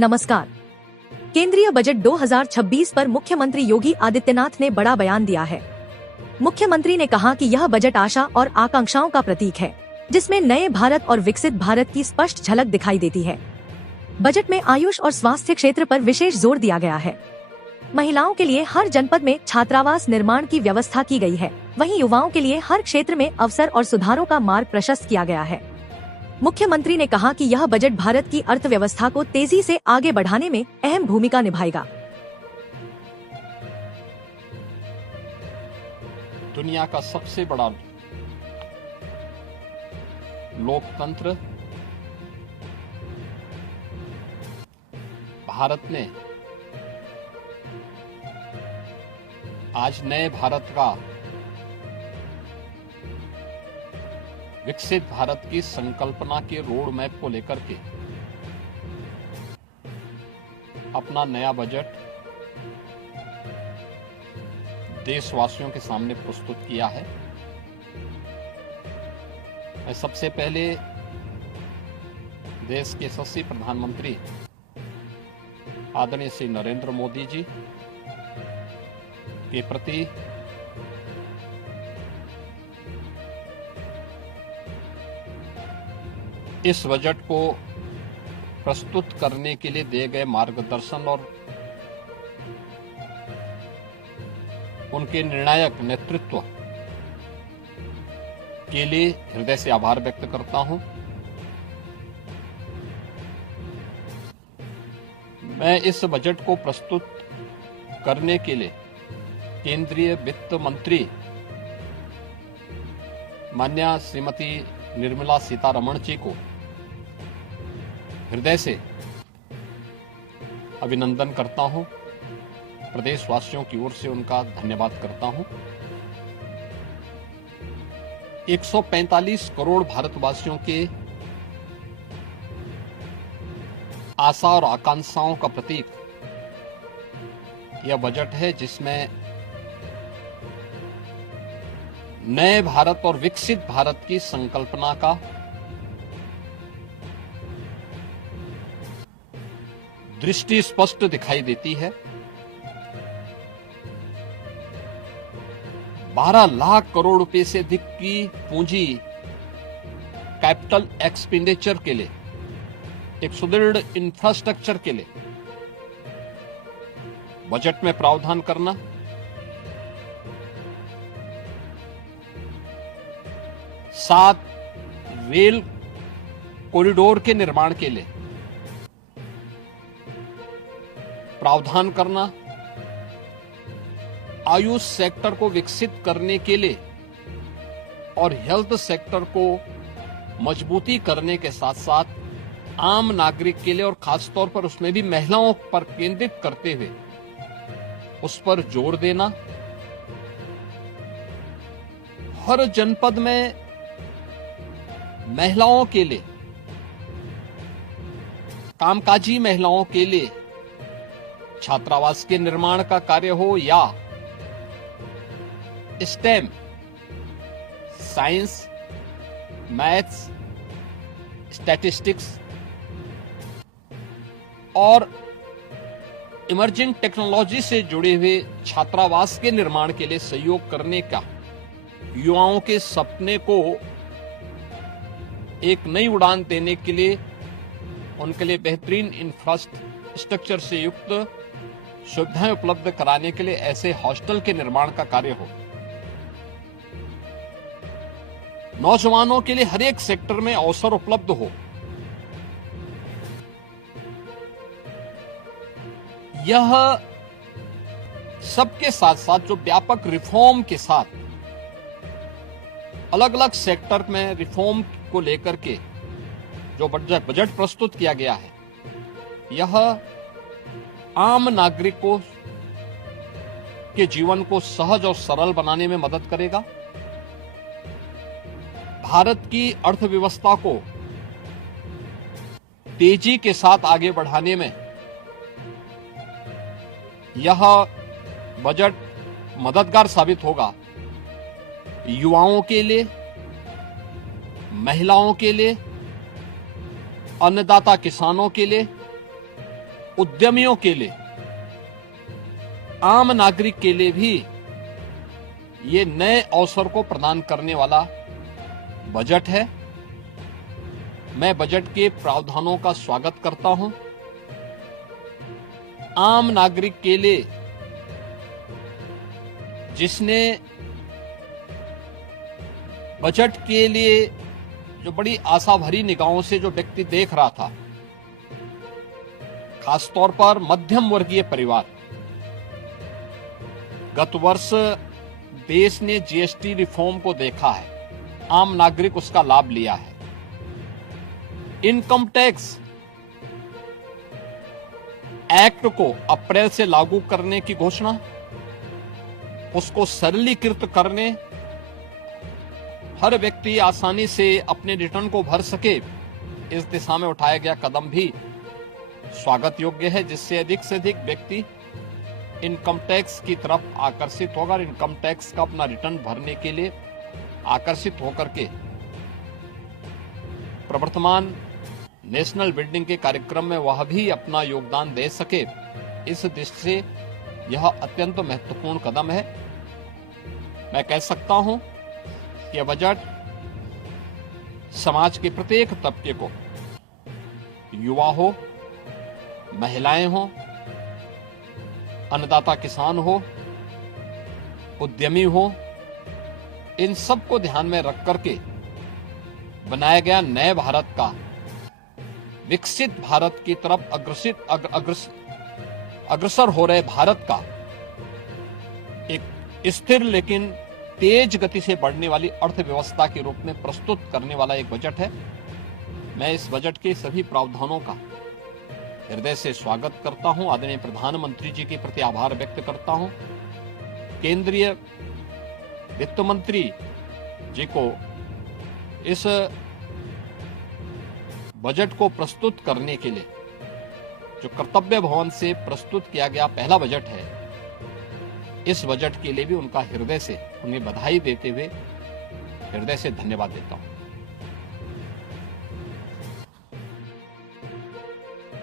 नमस्कार। केंद्रीय बजट 2026 पर मुख्यमंत्री योगी आदित्यनाथ ने बड़ा बयान दिया है। मुख्यमंत्री ने कहा कि यह बजट आशा और आकांक्षाओं का प्रतीक है, जिसमें नए भारत और विकसित भारत की स्पष्ट झलक दिखाई देती है। बजट में आयुष और स्वास्थ्य क्षेत्र पर विशेष जोर दिया गया है। महिलाओं के लिए हर जनपद में छात्रावास निर्माण की व्यवस्था की गई है। वहीं युवाओं के लिए हर क्षेत्र में अवसर और सुधारों का मार्ग प्रशस्त किया गया है। मुख्यमंत्री ने कहा कि यह बजट भारत की अर्थव्यवस्था को तेजी से आगे बढ़ाने में अहम भूमिका निभाएगा। दुनिया का सबसे बड़ा लोकतंत्र भारत ने आज नए भारत का, विकसित भारत की संकल्पना के रोड मैप को लेकर के अपना नया बजट देशवासियों के सामने प्रस्तुत किया है। मैं सबसे पहले देश के यशस्वी प्रधानमंत्री आदरणीय श्री नरेंद्र मोदी जी के प्रति इस बजट को प्रस्तुत करने के लिए दिए गए मार्गदर्शन और उनके निर्णायक नेतृत्व के लिए हृदय से आभार व्यक्त करता हूं। मैं इस बजट को प्रस्तुत करने के लिए केंद्रीय वित्त मंत्री माननीय श्रीमती निर्मला सीतारमण जी को हृदय से अभिनंदन करता हूं। प्रदेशवासियों की ओर से उनका धन्यवाद करता हूं। 145 करोड़ भारतवासियों के आशा और आकांक्षाओं का प्रतीक यह बजट है, जिसमें नए भारत और विकसित भारत की संकल्पना का दृष्टि स्पष्ट दिखाई देती है। 12 लाख करोड़ रुपए से अधिक की पूंजी कैपिटल एक्सपेंडिचर के लिए, एक सुदृढ़ इंफ्रास्ट्रक्चर के लिए बजट में प्रावधान करना, सात रेल कॉरिडोर के निर्माण के लिए प्रावधान करना, आयुष सेक्टर को विकसित करने के लिए और हेल्थ सेक्टर को मजबूती करने के साथ साथ आम नागरिक के लिए और खासतौर पर उसमें भी महिलाओं पर केंद्रित करते हुए उस पर जोर देना, हर जनपद में महिलाओं के लिए, कामकाजी महिलाओं के लिए छात्रावास के निर्माण का कार्य हो या स्टेम, साइंस, मैथ्स, स्टैटिस्टिक्स और इमर्जिंग टेक्नोलॉजी से जुड़े हुए छात्रावास के निर्माण के लिए सहयोग करने का, युवाओं के सपने को एक नई उड़ान देने के लिए उनके लिए बेहतरीन इंफ्रास्ट्रक्चर से युक्त सुविधाएं उपलब्ध कराने के लिए ऐसे हॉस्टल के निर्माण का कार्य हो। नौजवानों के लिए हर एक सेक्टर में अवसर उपलब्ध हो। यह सबके साथ साथ जो व्यापक रिफॉर्म के साथ अलग अलग सेक्टर में रिफॉर्म को लेकर के जो बजट प्रस्तुत किया गया है, यह आम नागरिकों के जीवन को सहज और सरल बनाने में मदद करेगा। भारत की अर्थव्यवस्था को तेजी के साथ आगे बढ़ाने में यह बजट मददगार साबित होगा। युवाओं के लिए, महिलाओं के लिए, अन्नदाता किसानों के लिए उद्यमियों के लिए, आम नागरिक के लिए भी ये नए अवसर को प्रदान करने वाला बजट है। मैं बजट के प्रावधानों का स्वागत करता हूं। आम नागरिक के लिए, जिसने बजट के लिए जो बड़ी आशा भरी निगाहों से जो व्यक्ति देख रहा था, खासतौर पर मध्यम वर्गीय परिवार, गत वर्ष देश ने जीएसटी रिफॉर्म को देखा है, आम नागरिक उसका लाभ लिया है। इनकम टैक्स एक्ट को अप्रैल से लागू करने की घोषणा, उसको सरलीकृत करने, हर व्यक्ति आसानी से अपने रिटर्न को भर सके, इस दिशा में उठाया गया कदम भी स्वागत योग्य है, जिससे अधिक से अधिक व्यक्ति इनकम टैक्स की तरफ आकर्षित होगा और इनकम टैक्स का अपना रिटर्न भरने के लिए आकर्षित होकर के प्रवर्तमान नेशनल बिल्डिंग के कार्यक्रम में वह भी अपना योगदान दे सके। इस दृष्टि से यह अत्यंत महत्वपूर्ण कदम है। मैं कह सकता हूं कि यह बजट समाज के प्रत्येक तबके को, युवा हो, महिलाएं हो, अन्नदाता किसान हो, उद्यमी हो, इन सब को ध्यान में रख करके बनाया गया नए भारत का, विकसित भारत की तरफ अग्रसर हो रहे भारत का एक स्थिर लेकिन तेज गति से बढ़ने वाली अर्थव्यवस्था के रूप में प्रस्तुत करने वाला एक बजट है। मैं इस बजट के सभी प्रावधानों का हृदय से स्वागत करता हूं। आदरणीय प्रधानमंत्री जी के प्रति आभार व्यक्त करता हूं। केंद्रीय वित्त मंत्री जी को इस बजट को प्रस्तुत करने के लिए, जो कर्तव्य भवन से प्रस्तुत किया गया पहला बजट है, इस बजट के लिए भी उनका हृदय से उन्हें बधाई देते हुए हृदय से धन्यवाद देता हूं।